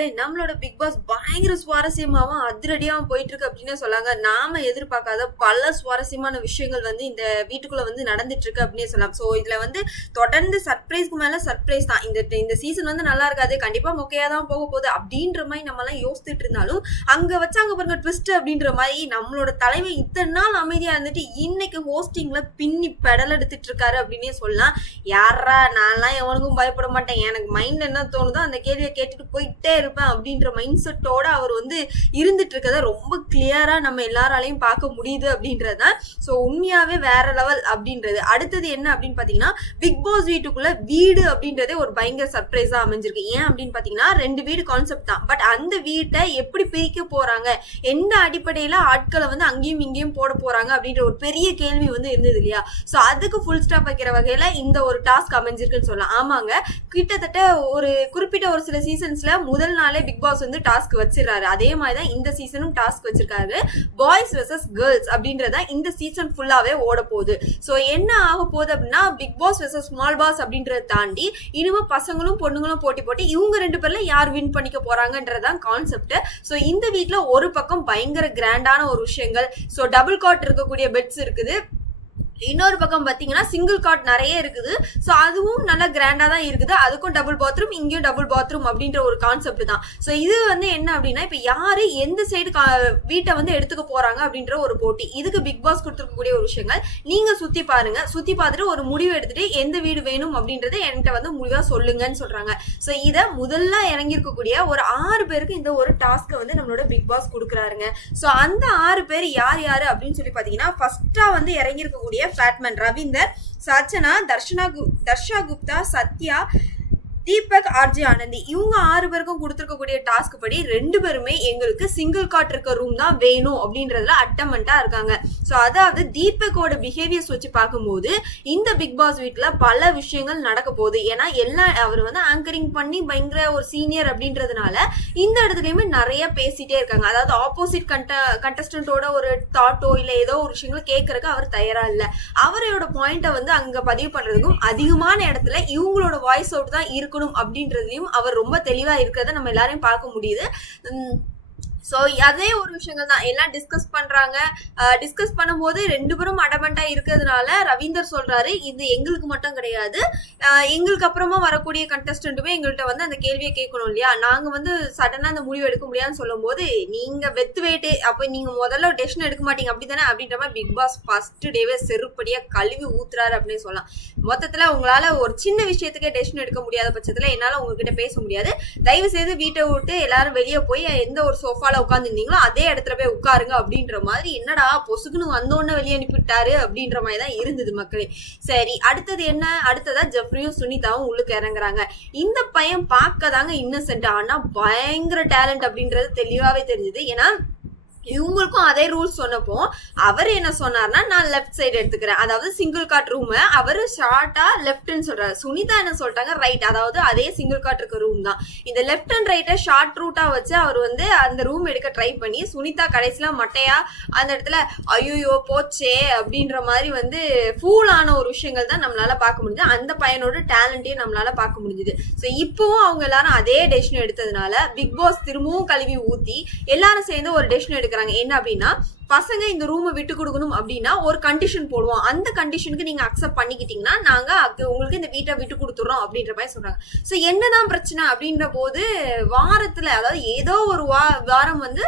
மக்களே, நம்மளோட big pass பயங்கர சுவாரஸ்யமாவும் அதிரடியாவும் போயிட்டு இருக்கு அப்படின்னு சொல்லாங்க. நாம எதிர்பார்க்காத பல சுவாரஸ்யமான விஷயங்கள் வந்து இந்த வீட்டுக்குள்ள வந்து நடந்துட்டு இருக்கு அப்படின்னு சொல்லலாம். சோ இதுல வந்து தொடர்ந்து சர்ப்ரைஸ்க்கு மேல சர்ப்ரைஸ் தான். இந்த சீசன் வந்து நல்லா இருக்காது, கண்டிப்பா மொக்கையா தான் போக போகுது அப்படின்ற மாதிரி நம்ம எல்லாம் யோசிச்சுட்டு இருந்தாலும், அங்க வச்சாங்க பாருங்க ட்விஸ்ட் அப்படின்ற மாதிரி நம்மளோட தலைமை இத்தனை நாள் அமைதியா இருந்துட்டு இன்னைக்கு ஹோஸ்டிங்ல பின்னி பெடல் எடுத்துட்டு இருக்காரு அப்படின்னே சொல்லலாம். யாரா நான்லாம் எவனுக்கும் பயப்பட மாட்டேன், எனக்கு மைண்ட் என்ன தோணுதோ அந்த கேள்வியை கேட்டுட்டு போயிட்டே இருப்பேன் அப்படின்ற மைண்ட் செட்டோட அவர் வந்து இருந்துட்டு இருக்கத ரொம்ப கிளியரா நம்ம எல்லாராலையும் பார்க்க முடியுது அப்படின்றதுதான். ஸோ உண்மையாவே வேற லெவல் அப்படின்றது. அடுத்தது என்ன அப்படின்னு பாத்தீங்கன்னா, பிக் பாஸ் வீட்டுக்குள்ள வீடு அப்படின்றதே ஒரு பயங்கர சர்ப்ரைஸா அமைஞ்சிருக்கு. ஏன் அப்படின்னு பாத்தீங்கன்னா 2 வீடு கான்செப்ட் தான். பட் அந்த வீட்டை எப்படி பிரிக்க போறாங்க, எந்த அடிப்படையில ஆட்களை வந்து அங்கேயும் இங்கேயும் போட போறாங்க அப்படின்ற ஒரு பெரிய கேள்வி வந்து இருந்தது இல்லையா. ஸோ அதுக்கு ஃபுல் ஸ்டாப் வைக்கிற வகையில இந்த ஒரு டாஸ்க் அமைஞ்சிருக்குன்னு சொல்லலாம். ஆமாங்க, கிட்டத்தட்ட ஒரு குறிப்பிட்ட ஒரு சில சீசன்ஸ்ல முதல் நாளே பிக் பாஸ் வந்து டாஸ்க் வச்சிடறாரு. அதே மாதிரிதான் இந்த சீசனும் டாஸ்க் வச்சிருக்காரு. பாய்ஸ் வெர்சஸ் கேர்ள்ஸ் அப்படின்றத இந்த சீசன் ஃபுல்லாவே ஓட போகுது. சோ என்ன ஆக போகுது அப்படின்னா, big boss versus small boss அப்படின்றத தாண்டி இனிமே பசங்களும் பொண்ணுங்களும் போட்டி போட்டு இவங்க 2 பேர்ல யார் வின் பண்ணிக்க போறாங்கன்றதான் கான்செப்ட். சோ இந்த வீட்ல ஒரு பக்கம் பயங்கர கிராண்டான ஒரு விஷயங்கள், சோ டபுள் காட் இருக்கக்கூடிய பெட்ஸ் இருக்குது. இன்னொரு பக்கம் பாத்தீங்கன்னா சிங்கிள் காட் நிறைய இருக்குது. ஸோ அதுவும் நல்லா கிராண்டா தான் இருக்குது. அதுக்கும் டபுள் பாத்ரூம், இங்கேயும் டபுள் பாத்ரூம் அப்படின்ற ஒரு கான்செப்ட் தான். ஸோ இது வந்து என்ன அப்படின்னா, இப்ப யாரு எந்த சைடு வீட்டை வந்து எடுத்துக்க போறாங்க அப்படின்ற ஒரு போட்டி. இதுக்கு பிக் பாஸ் கொடுத்துருக்கக்கூடிய ஒரு விஷயங்கள் நீங்க சுத்தி பாருங்க, சுத்தி பார்த்துட்டு ஒரு முடிவு எடுத்துட்டு எந்த வீடு வேணும் அப்படின்றத என்கிட்ட வந்து முடிவா சொல்லுங்கன்னு சொல்றாங்க. ஸோ இதை முதல்ல இறங்கி இருக்கக்கூடிய ஒரு 6 பேருக்கு இந்த ஒரு டாஸ்கை வந்து நம்மளோட பிக் பாஸ் கொடுக்குறாருங்க. ஸோ அந்த 6 பேர் யார் யாரு அப்படின்னு சொல்லி பாத்தீங்கன்னா, ஃபர்ஸ்டா வந்து இறங்கி இருக்கக்கூடிய ஃபேட்மேன், ரவீந்தர், சர்ச்சனா, தர்ஷா குப்தா, சத்யா, தீபக், ஆர்ஜி ஆனந்தி, இவங்க 6 பேருக்கும் கொடுத்துருக்கக்கூடிய டாஸ்க் படி 2 பேருமே எங்களுக்கு சிங்கிள் காட் இருக்க ரூம் தான் வேணும் அப்படின்றதுல அட்டமெண்டா இருக்காங்க. ஸோ அதாவது தீபக்கோட பிஹேவியர்ஸ் வச்சு பார்க்கும்போது இந்த பிக் பாஸ் வீட்ல பல விஷயங்கள் நடக்க போகுது. ஏன்னா அவர் வந்து ஆங்கரிங் பண்ணி பயங்கர ஒரு சீனியர் அப்படின்றதுனால இந்த இடத்துலயுமே நிறைய பேசிட்டே இருக்காங்க. அதாவது ஆப்போசிட் கண்டஸ்டன்டோட ஒரு தாட்டோ இல்ல ஏதோ ஒரு விஷயங்களை கேட்கறதுக்கு அவர் தயாரா இல்ல. அவரோட பாயிண்ட வந்து அங்க பதிவு பண்றதுக்கும் அதிகமான இடத்துல இவங்களோட வாய்ஸ் அவுட் தான் இருக்கணும் அப்படின்றதையும் அவர் ரொம்ப தெளிவா இருக்கிறத நம்ம எல்லாரையும் பார்க்க முடியுது. ஸோ அதே ஒரு விஷயங்கள் தான் எல்லாம் டிஸ்கஸ் பண்றாங்க. டிஸ்கஸ் பண்ணும்போது 2 பேரும் அடமெண்டா இருக்கிறதுனால ரவீந்தர் சொல்றாரு, இது எங்களுக்கு மட்டும் கிடையாது, எங்களுக்கு அப்புறமா வரக்கூடிய கண்டஸ்டன்ட்டுமே எங்கள்கிட்ட வந்து அந்த கேள்வியை கேட்கணும் இல்லையா. நாங்க வந்து சடனா அந்த முடிவு எடுக்க முடியாதுன்னு சொல்லும் போது நீங்க வெத்து வேட்டு, அப்ப நீங்க முதல்ல டெசிஷன் எடுக்க மாட்டீங்க அப்படித்தானே அப்படின்ற மாதிரி பிக் பாஸ் ஃபர்ஸ்ட் டேவே செருப்படியா கழுவி ஊத்துறாரு அப்படின்னு சொல்லலாம். மொத்தத்துல உங்களால ஒரு சின்ன விஷயத்துக்கே டெசிஷன் எடுக்க முடியாத பட்சத்துல என்னால உங்ககிட்ட பேச முடியாது, தயவு செய்து வீட்டை விட்டு எல்லாரும் வெளியே போய் எந்த ஒரு சோஃபால உட்காந்துருந்தீங்களோ அதே இடத்துல போய் உட்காருங்க அப்படின்ற மாதிரி, என்னடா பொசுக்குன்னு வந்தோன்னு வெளியே அனுப்பிவிட்டாரு அப்படின்ற மாதிரி தான் இருந்தது மக்களே. சரி, அடுத்தது என்ன, அடுத்ததா ஜெஃப்ரியும் சுனிதாவும் உள்ளுக்கு இறங்குறாங்க. இந்த பையன் பார்க்க தாங்க இன்னசென்ட், ஆனா பயங்கர டேலண்ட் அப்படின்றது தெளிவாவே தெரிஞ்சது. ஏன்னா இவங்களுக்கும் அதே ரூல்ஸ் சொன்னப்போ அவர் என்ன சொன்னார்னா, நான் லெஃப்ட் சைடு எடுத்துக்கிறேன், அதாவது சிங்கிள் காட் ரூம் அவரு ஷார்ட்டா லெஃப்ட்னு சொல்றாரு. சுனிதா என்ன சொல்லிட்டாங்க, ரைட், அதாவது அதே சிங்கிள் காட் இருக்க ரூம் தான். இந்த லெஃப்ட் அண்ட் ரைட்டை ஷார்ட் ரூட்டா வச்சு அவர் வந்து அந்த ரூம் எடுக்க ட்ரை பண்ணி சுனிதா கடைசியில மட்டையா அந்த இடத்துல ஐயோ போச்சே அப்படின்ற மாதிரி வந்து ஃபூலான ஒரு விஷயங்கள் தான் நம்மளால பார்க்க முடியுது. அந்த பையனோட டேலண்ட்டையும் நம்மளால பார்க்க முடிஞ்சுது. ஸோ இப்பவும் அவங்க எல்லாரும் அதே டெசிஷன் எடுத்ததுனால பிக் பாஸ் திரும்பவும் கழுவி ஊத்தி எல்லாரும் சேர்ந்து ஒரு டெசிஷன் எடுக்கிறாங்க. என்ன அப்படின்னா, பசங்க இந்த ரூமை விட்டு கொடுக்கணும் அப்படின்னா ஒரு கண்டிஷன் போடுவோம், அந்த கண்டிஷனுக்கு நீங்க அக்செப்ட் பண்ணிக்கிட்டீங்கன்னா நாங்க உங்களுக்கு இந்த வீட்டை விட்டு கொடுத்துறோம் அப்படின்ற மாதிரி சொல்றாங்க. சோ என்னதான் பிரச்சனை அப்படின்ற போது, வாரத்துல அதாவது ஏதோ ஒரு வாரம் வந்து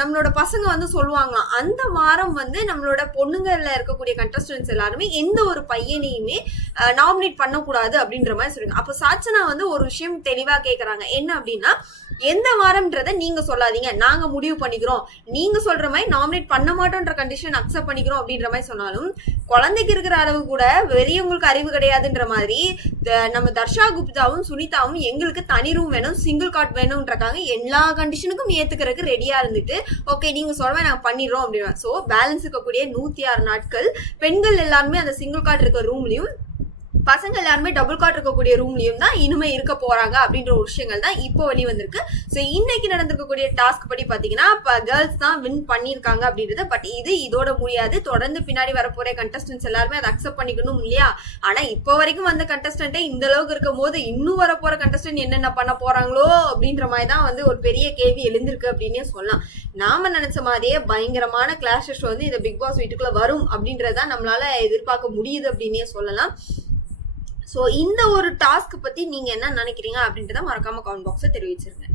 நம்மளோட பசங்க வந்து சொல்லுவாங்களாம், அந்த வாரம் வந்து நம்மளோட பொண்ணுங்கள்ல இருக்கக்கூடிய கண்டஸ்டன்ஸ் எல்லாருமே எந்த ஒரு பையனையுமே நாமினேட் பண்ணக்கூடாது அப்படின்ற மாதிரி சொல்லுங்க. அப்ப சாச்சனா வந்து ஒரு விஷயம் தெளிவா கேக்குறாங்க, என்ன அப்படின்னா, எந்த வாரம்ன்றத நீங்க சொல்லாதீங்க, நாங்க முடிவு பண்ணிக்கிறோம், நீங்க சொல்ற மாதிரி நாமினேட் பண்ண மாட்டோன்ற கண்டிஷன் அக்செப்ட் பண்ணிக்கிறோம் அப்படின்ற மாதிரி சொன்னாலும், குழந்தைக்கு இருக்கிற அளவு கூட பெரியவங்களுக்கு அறிவு கிடையாதுன்ற மாதிரி நம்ம தர்ஷா குப்தாவும் சுனிதாவும் எங்களுக்கு தனி ரூம் வேணும், சிங்கிள் காட் வேணும்ன்றாங்க. எல்லா கண்டிஷனுக்கும் ஏத்துக்கிறதுக்கு ரெடியா இருந்துட்டு ஓகே நீங்க சொல்ற நாங்க பண்ணிடுறோம் அப்படின்னா. சோ பேலன்ஸ் இருக்கக்கூடிய 106 நாட்கள் பெண்கள் எல்லாருமே அந்த சிங்கிள் காட் இருக்க ரூம்லயும் பசங்க எல்லாருமே டபுள் காட் இருக்கக்கூடிய ரூம்லயும் தான் இனிமே இருக்க போறாங்க அப்படின்ற ஒரு விஷயங்கள் தான் இப்போ வெளி வந்திருக்கு. ஸோ இன்னைக்கு நடந்திருக்கக்கூடிய டாஸ்க் படி பாத்தீங்கன்னா கேர்ள்ஸ் தான் வின் பண்ணிருக்காங்க அப்படின்றது. பட் இதோட முடியாது. தொடர்ந்து பின்னாடி வரப்போற கண்டஸ்டன்ஸ் எல்லாருமே அதை அக்செப்ட் பண்ணிக்கணும் இல்லையா? ஆனா இப்போ வரைக்கும் வந்த கண்டஸ்டன்ட்டே இந்த அளவுக்கு இருக்கும் போது இன்னும் வரப்போற கண்டஸ்டன்ட் என்னென்ன பண்ண போறாங்களோ அப்படின்ற மாதிரி தான் வந்து ஒரு பெரிய கேள்வி எழுந்திருக்கு அப்படின்னே சொல்லலாம். நாம நினைச்ச மாதிரியே பயங்கரமான கிளாஷஸ் வந்து இந்த பிக் பாஸ் வீட்டுக்குள்ள வரும் அப்படின்றதான் நம்மளால எதிர்பார்க்க முடியுது அப்படின்னே சொல்லலாம். ஸோ இந்த ஒரு டாஸ்க் பத்தி நீங்க என்ன நினைக்கிறீங்க அப்படின்றத மறக்காம கமெண்ட் பாக்ஸ்ல தெரிவிச்சிருங்க.